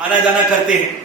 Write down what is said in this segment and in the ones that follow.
आना जाना करते हैं,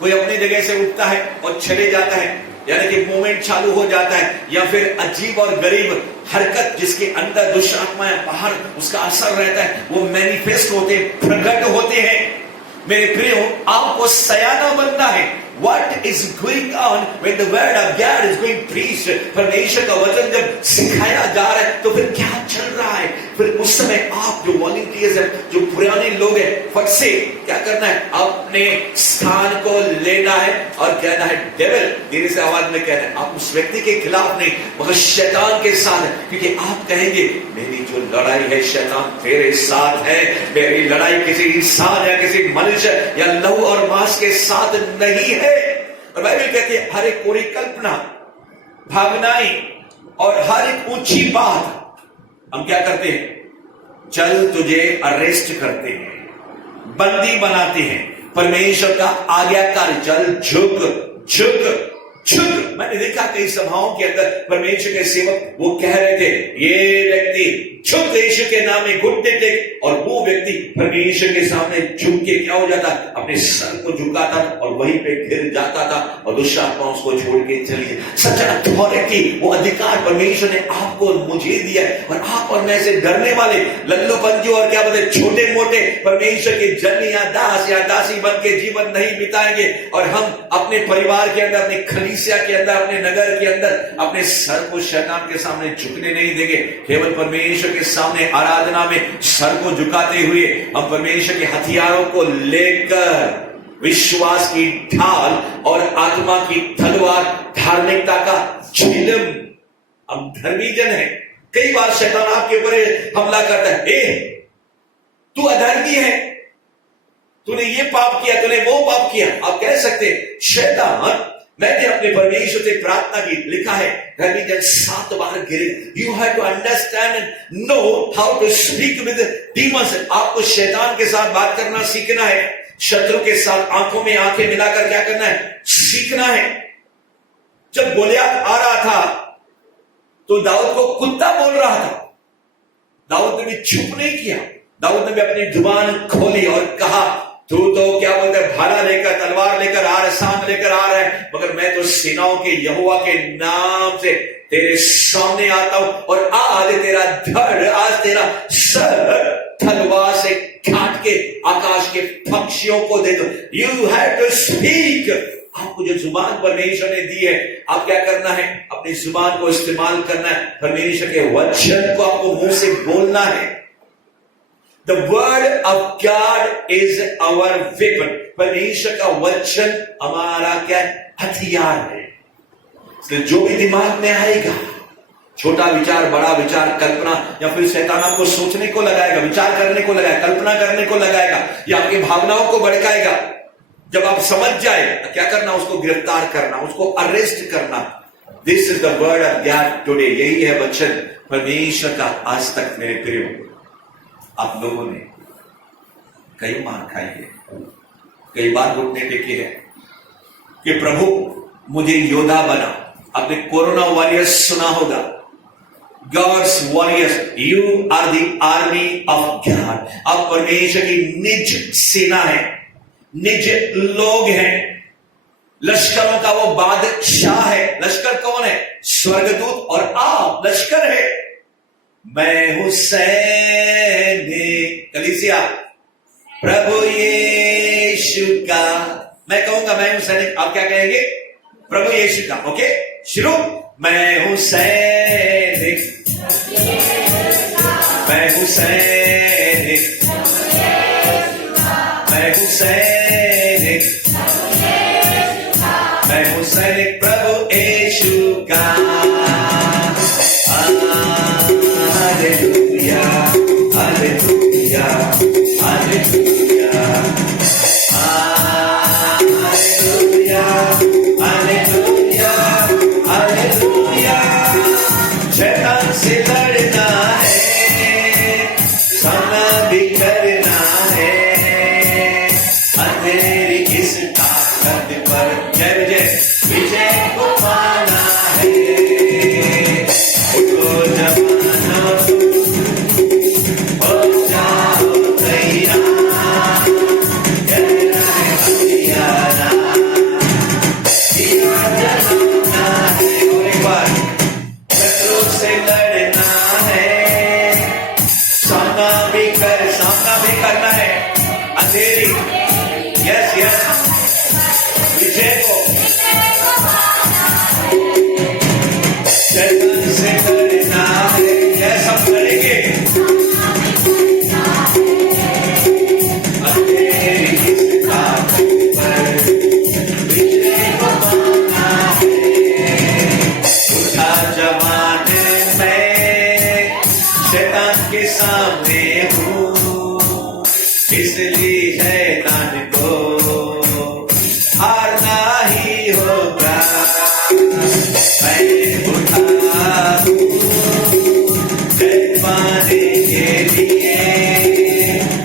कोई अपनी जगह से उठता है और चले जाता है, यानी कि मूवमेंट चालू हो जाता है, या फिर अजीब और गरीब हरकत जिसके अंदर दुष्ट आत्माएं बाहर उसका असर रहता है, वो मैनिफेस्ट होते, प्रकट होते हैं। मेरे प्रियो, आपको सयाना बनना है। What is going on when the word of God is going preached? परमेश्वर का वचन जब सिखाया जा रहा है तो फिर क्या चल रहा है? फिर उस समय आप जो वॉलंटियर्स हैं, जो पुराने लोग हैं, फट से क्या करना है? अपने स्थान को लेना है और कहना है डेविल, धीरे से आवाज में कहना है, आप उस व्यक्ति के खिलाफ नहीं मगर शैतान के साथ है, क्योंकि आप कहेंगे मेरी जो लड़ाई है शैतान तेरे साथ है, मेरी लड़ाई किसी इंसान या किसी मनुष्य या लहू और मांस के साथ नहीं है। और बाइबल कहती है हर एक परिकल्पना, भावनाएं और हर एक ऊंची बात हम क्या करते हैं? चल तुझे अरेस्ट करते हैं, बंदी बनाते हैं। परमेश्वर का आज्ञाकारी, चल झुक झुक झुक। मैंने देखा कई सभाओं के अंदर परमेश्वर के सेवक वो कह रहे थे ये व्यक्ति झुक यीशु के नाम में घुटने टेक, और वो व्यक्ति परमेश्वर के सामने झुक के क्या हो जाता? अपने सर को झुकाता और वहीं पे गिर जाता था और दुष्ट आत्मा उसको छोड़ के चली गई। सच अथॉरिटी, वो अधिकार परमेश्वर ने आपको और मुझे दिया है, और आप और मैं से डरने वाले लल्लू पंजू और क्या बोलते छोटे मोटे परमेश्वर के जन या दास या दासी बन के जीवन नहीं बिताएंगे, और हम अपने परिवार के अंदर, अपने कलीसिया के अंदर, अपने नगर के अंदर अपने सर को शैतान के सामने झुकने नहीं देंगे। केवल परमेश्वर के सामने आराधना में सर को झुकाते हुए हम परमेश्वर के हथियारों को लेकर विश्वास की ढाल और आत्मा की तलवार, धार्मिकता का चिलम, हम धर्मी जन है। कई बार शैतान आपके ऊपर हमला करता है, ए तू अधर्मी है, तूने ये पाप किया, तूने वो पाप किया। आप कह सकते शैतान, मैंने अपने परमेश्वर से प्रार्थना की, लिखा है धर्मी जन 7 बार गिरे। You have to understand and know how to speak with demons. आपको शैतान के साथ बात करना सीखना है, शत्रु के साथ आंखों में आंखें मिलाकर क्या करना है? सीखना है। जब गोलियात आ रहा था तो दाऊद को कुत्ता बोल रहा था, दाऊद ने भी चुप नहीं किया, दाऊद ने भी अपनी जुबान खोली और कहा तू तो क्या बोलते हैं भाला लेकर, तलवार लेकर आ रहा है, सांप लेकर आ रहा है, मगर मैं तो सेनाओं के यहोवा के नाम से तेरे सामने आता हूं, और आज तेरा धड़, आज तेरा सर तलवार से काट के आकाश के पक्षियों को दे दो। You have to speak. आपको जो जुबान परमेश्वर ने दी है, आप क्या करना है? अपनी जुबान को इस्तेमाल करना है, परमेश्वर के वचन को आपको मुंह से बोलना है। The word of God is our weapon. परमेश्वर का वचन हमारा क्या हथियार है। इसलिए जो भी दिमाग में आएगा, छोटा विचार, बड़ा विचार, कल्पना, या फिर शैतान आपको सोचने को लगाएगा, विचार करने को लगाएगा, कल्पना करने को लगाएगा, या आपकी भावनाओं को भड़काएगा, जब आप समझ जाए क्या करना? उसको गिरफ्तार करना, उसको अरेस्ट करना। This is the word of God today. यही है वचन परमेश्वर का। आज तक मेरे प्रियो आप लोगों ने कई मार खाई है, कई बार घुटने टेके हैं कि प्रभु मुझे योद्धा बना। आपने कोरोना वॉरियर्स सुना होगा, God's warriors, you are the army of God. आप परमेश्वर की निज सेना है, निज लोग हैं, लश्करों का वो बादशाह है। लश्कर कौन है? स्वर्गदूत, और आप लश्कर है। मैं हूं सैनिक, कलीसिया, प्रभु यीशु का। मैं कहूंगा मैं हूं सैनिक, आप क्या कहेंगे? प्रभु यीशु का। ओके, शुरू। मैं हूं सैनिक, मैं हूं सैनिक, मैं हूं सैनिक, मैं हूं सैनिक प्रभु यीशु का। Hallelujah, hallelujah, hallelujah, hallelujah, hallelujah, hallelujah। शैतान से लड़ना है, सामना भी करना है, अंधेरी किस ताकत पर जय विजय, विजय को पाना है। उठो जवानों, हो जाओ तैयार, चल रहे यस यस, विजय को शैतान से डरना है। यस, हम करेंगे। अंधेरी इस ताकत पर विजय को पाना है। उठा जमाने में शैतान के सामने हूँ, इसलिए शैतान को हारना ही होगा। मैं उठा हूँ जय पाने के लिए,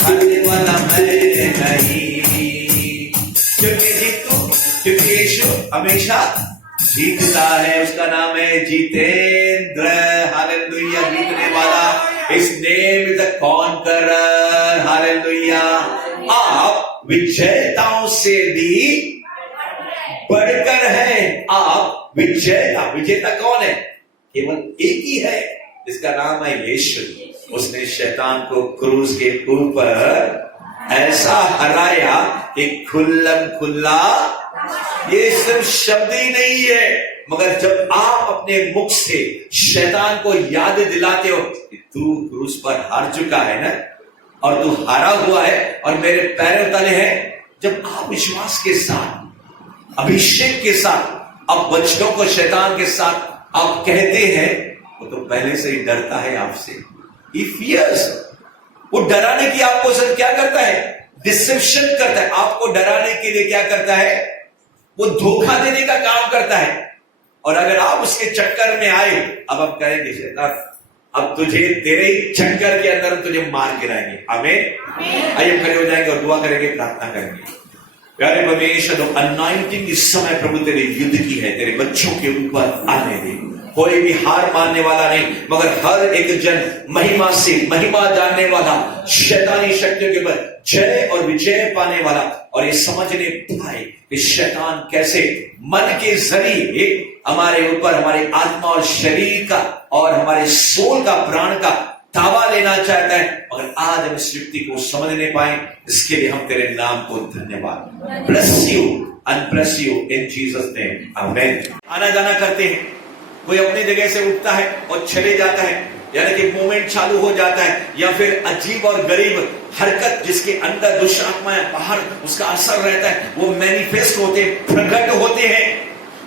हारने वाला मैं नहीं। क्योंकि जीतू, क्योंकि यीशु हमेशा जीतता है। उसका नाम है जितेंद्र। हालेलुया, जीतने वाला। His name is the conqueror. Hallelujah. आप विजेताओं से भी बढ़कर हैं। आप विजेता। विजेता कौन है? केवल एक ही है, जिसका नाम है यीशु। उसने शैतान को क्रूज के ऊपर ऐसा हराया कि खुल्लम खुल्ला, ये सिर्फ शब्द ही नहीं है, मगर जब आप अपने मुख से शैतान को याद दिलाते हो कि तू क्रूस पर हार चुका है ना, और तू हारा हुआ है और मेरे पैरों तले है, जब आप विश्वास के साथ, अभिषेक के साथ, आप वचनों को शैतान के साथ आप कहते हैं, वो तो पहले से ही डरता है आपसे। He fears। वो डराने की आपको सिर्फ क्या करता है? डिसेप्शन करता है। आपको डराने के लिए क्या करता है? वो धोखा देने का काम करता है। और अगर आप उसके चक्कर में आए, अब हम कहेंगे शैतान, अब तुझे तेरे ही चक्कर के अंदर तुझे मार गिराएंगे। आमीन। आइए खड़े हो जाएंगे और दुआ करेंगे, प्रार्थना करेंगे। प्यारे परमेश्वर, अनॉइंटिंग इस समय प्रभु तेरे युद्ध की है, तेरे बच्चों के ऊपर आने दे। कोई भी हार मानने वाला नहीं, मगर हर एक जन महिमा से महिमा जानने वाला, शैतानी शक्तियों के ऊपर जय और विजय पाने वाला, और ये समझने पाए कि शैतान कैसे मन के जरिए हमारे ऊपर, हमारे आत्मा और शरीर का और हमारे सोल का, प्राण का दावा लेना चाहता है। मगर आज हम इस युक्ति को समझने पाए, इसके लिए हम तेरे नाम को धन्यवाद। Bless you and bless you in Jesus name, amen. आना जाना करते हैं, कोई अपनी जगह से उठता है और चले जाता है, यानी कि मूवमेंट चालू हो जाता है, या फिर अजीब और गरीब हरकत जिसके अंदर दुष्ट आत्माएं बाहर उसका असर रहता है, वो मैनिफेस्ट होते, प्रकट होते हैं।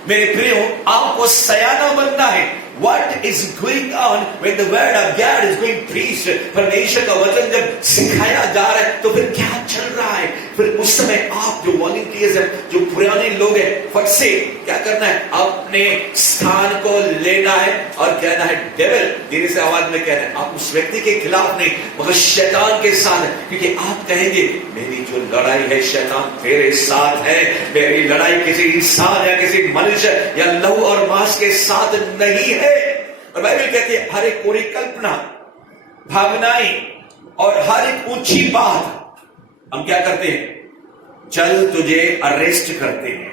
मेरे प्रियो, आपको सयाना बनना है। What is going on when the word of God is being preached? परमेश्वर का वचन जब सिखाया जा रहा है, तो फिर क्या चल रहा है? फिर उस समय आप जो वॉलंटियर्स हैं, जो पुराने लोग हैं, फट से क्या करना है? अपने स्थान को लेना है और कहना है, डेविल, धीरे से आवाज में कहना है, आप उस व्यक्ति के खिलाफ नहीं, मगर शैतान के साथ, क्योंकि आप कहेंगे मेरी जो लड़ाई है शैतान तेरे साथ है। मेरी लड़ाई किसी इंसान या किसी मनुष्य या लहू और मांस के साथ नहीं है। और बाइबल कहती है, हर एक परिकल्पना, भावनाएं और हर एक ऊंची बात हम क्या करते हैं? चल तुझे अरेस्ट करते हैं,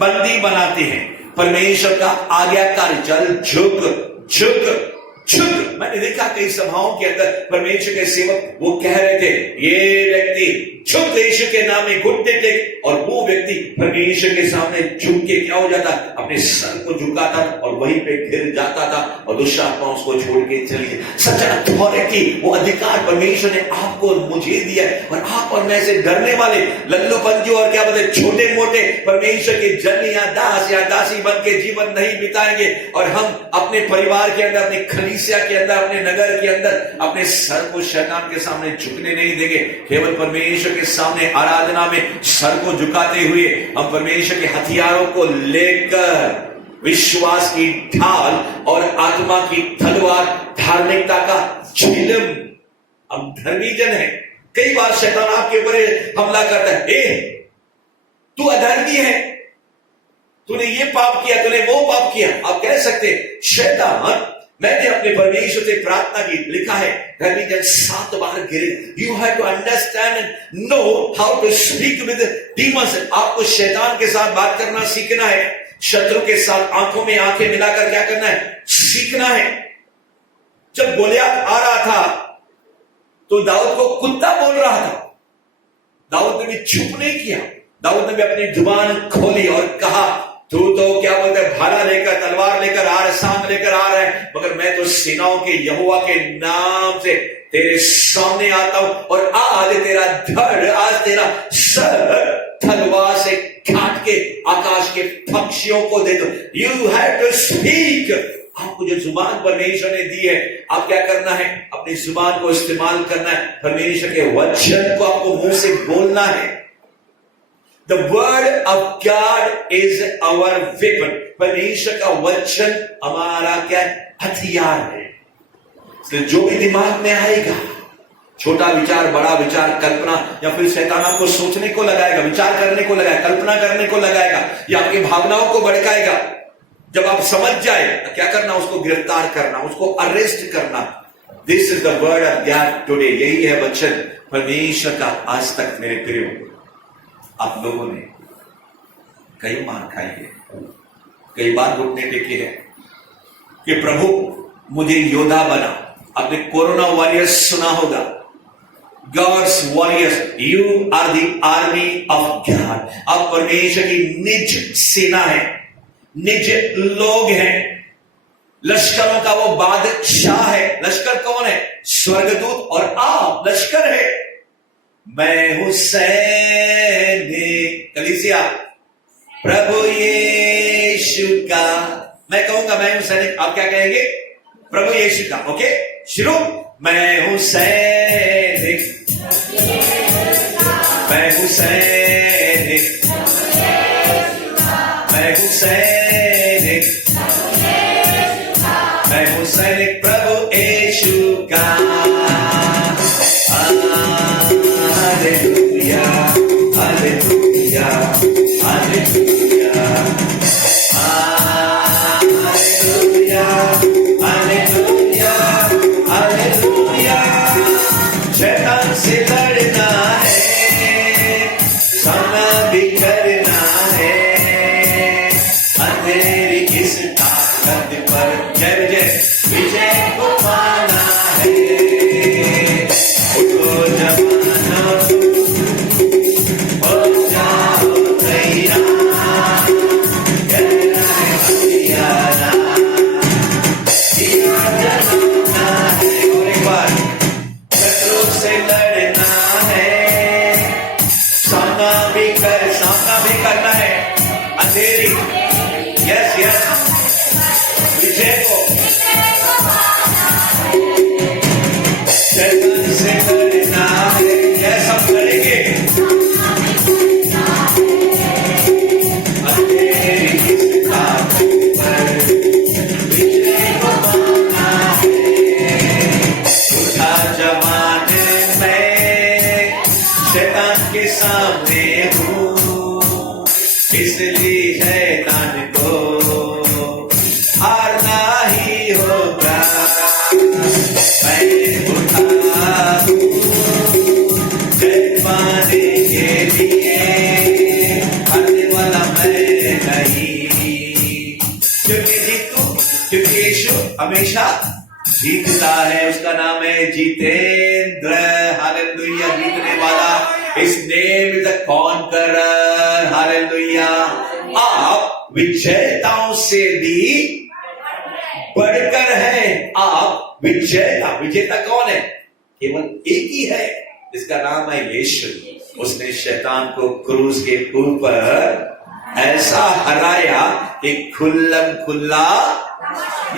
बंदी बनाते हैं। परमेश्वर का आज्ञाकारी, चल झुक झुक झुक। मैंने देखा कई सभाओं के अंदर परमेश्वर के सेवक वो कह रहे थे, ये व्यक्ति झुक यीशु के नाम में घुटने टेक, और वो व्यक्ति परमेश्वर के सामने झुक के क्या हो जाता? अपने सर को झुकाता और वहीं पे गिर जाता था, और दुष्ट आत्मा उसको छोड़ के चली गई। सच अथॉरिटी, वो अधिकार परमेश्वर ने आपको और मुझे दिया है, और आप और मैं से डरने वाले लल्लू पंजू और क्या बोलते छोटे मोटे परमेश्वर के जन या दास या दासी बन के जीवन नहीं बिताएंगे, और हम अपने परिवार के अंदर, अपने कलीसिया के अंदर, अपने नगर के अंदर अपने सर को शैतान के सामने झुकने नहीं देंगे। केवल परमेश्वर के सामने आराधना में सर को झुकाते हुए हम परमेश्वर के हथियारों को लेकर विश्वास की ढाल और आत्मा की तलवार, धार्मिकता का चिलम, हम धर्मी जन है। कई बार शैतान आपके ऊपर हमला करता है, ए तू अधर्मी है, तूने ये पाप किया, तूने वो पाप किया। आप कह सकते शैतान, मैंने अपने परमेश्वर से प्रार्थना की, लिखा है धर्मी जन 7 बार गिरे। You have to understand and know how to speak with demons. आपको शैतान के साथ बात करना सीखना है, शत्रु के साथ आंखों में आंखें मिलाकर क्या करना है? सीखना है। जब गोलियत आ रहा था तो दाऊद को कुत्ता बोल रहा था, दाऊद ने भी चुप नहीं किया, दाऊद ने भी अपनी जुबान खोली और कहा, तू तो क्या बोलते हैं, भाला लेकर, तलवार लेकर आ रहा है, सांप लेकर आ रहा है, मगर मैं तो सेनाओं के यहोवा के नाम से तेरे सामने आता हूं और आज तेरा धड़, आज तेरा सर तलवार से काट के आकाश के पक्षियों को दे दो। You have to speak. आपको जो जुबान परमेश्वर ने दी है, आप क्या करना है, अपनी जुबान को इस्तेमाल करना है, परमेश्वर के वचन को आपको मुंह से बोलना है। The word of God is our weapon. परमेश्वर का वचन हमारा क्या है, हथियार है। इसलिए जो भी दिमाग में आएगा, छोटा विचार, बड़ा विचार, कल्पना, या फिर शैतान आपको सोचने को लगाएगा, विचार करने को लगाएगा, कल्पना करने को लगाएगा, या आपकी भावनाओं को भड़काएगा, जब आप समझ जाए क्या करना, उसको गिरफ्तार करना, उसको अरेस्ट करना। This is the word of God today. यही है वचन परमेश्वर का आज तक। मेरे प्रियो, आप लोगों ने कई मार खाई है, कई बार घुटने टेके हैं कि प्रभु मुझे योद्धा बना। आपने कोरोना वॉरियर्स सुना होगा, God's warriors, you are the army of God. आप परमेश्वर की निज सेना है, निज लोग हैं, लश्करों का वो बादशाह है। लश्कर कौन है? स्वर्गदूत, और आप लश्कर है। मैं हूं सैनिक, कलीसिया, प्रभु यीशु का। मैं कहूंगा मैं हूं सैनिक, आप क्या कहेंगे? प्रभु यीशु का। ओके, शुरू। मैं हूं सैनिक, मैं हूं सैनिक, मैं हूं सैनिक, मैं हूं सैनिक प्रभु यीशु का। Hallelujah, hallelujah, hallelujah, hallelujah, hallelujah, hallelujah. शैतान से लड़ना है, सामना भी करना है, अंधेरी इस ताकत पर जय विजय, विजय को पाना है। उठो जवानों, हो जाओ तैयार, करना है हथियारा, दिया जलाना है। और एक बार, शत्रु से लड़ना है, सामना भी करना है, अंधेरी, यस यस, विजय को, शैतान से लड़ना है। यस, हम लड़ेंगे, अंधेरी इस ताकत पर विजय को पाना है। उठा जवान मैं शैतान के सामने हूँ, इसलिए शैतान को हारना ही होगा। मैं उठा हूँ जय पाने के लिए, हारने वाला मैं नहीं, क्योंकि जीतू, क्योंकि यीशु हमेशा जीतता है। उसका नाम है जितेंद्र। हालेलुया, जीतने वाला। His name is the conqueror. Hallelujah. आप विजेताओं से भी बढ़कर हैं। आप विजेता। विजेता कौन है? केवल एक ही है, जिसका नाम है यीशु। उसने शैतान को क्रूज के ऊपर ऐसा हराया कि खुल्लम खुल्ला,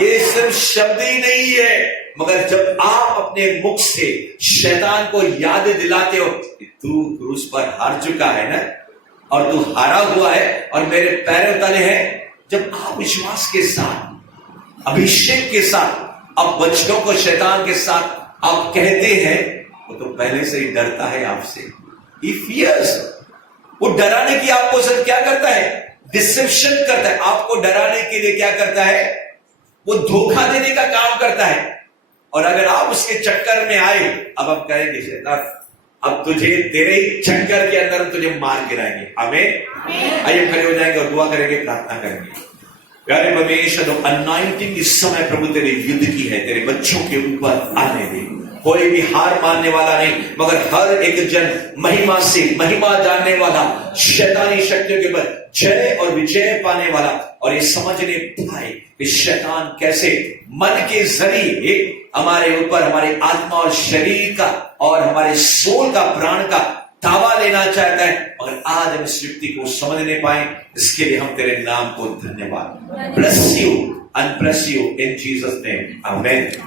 ये सिर्फ शब्द ही नहीं है, मगर जब आप अपने मुख से शैतान को याद दिलाते हो कि तू क्रूज पर हार चुका है ना, और तू हारा हुआ है और मेरे पैर तले है, जब आप विश्वास के साथ, अभिषेक के साथ, आप वचनों को शैतान के साथ आप कहते हैं, वो तो पहले से ही डरता है आपसे। He fears। वो डराने की आपको सिर्फ क्या करता है? डिसेप्शन करता है। आपको डराने के लिए क्या करता है? वो धोखा देने का काम करता है। और अगर आप उसके चक्कर में आए, अब हम कहेंगे शैतान, अब तुझे तेरे ही चक्कर के अंदर तुझे मार गिराएंगे। आमीन। आइए खड़े हो जाएंगे और दुआ करेंगे, प्रार्थना करेंगे। प्यारे परमेश्वर, अनॉइंटिंग इस समय प्रभु तेरे युद्ध की है, तेरे बच्चों के ऊपर आने दे। कोई भी हार मानने वाला नहीं, मगर हर एक जन महिमा से महिमा जानने वाला, शैतानी शक्तियों के ऊपर जय और विजय पाने वाला, और ये समझने पाए कि शैतान कैसे मन के जरिए हमारे ऊपर, हमारे आत्मा और शरीर का और हमारे सोल का, प्राण का दावा लेना चाहता है। मगर आज हम इस युक्ति को समझने पाए, इसके लिए हम तेरे नाम को धन्यवाद। Bless you and bless you in Jesus' name. Amen.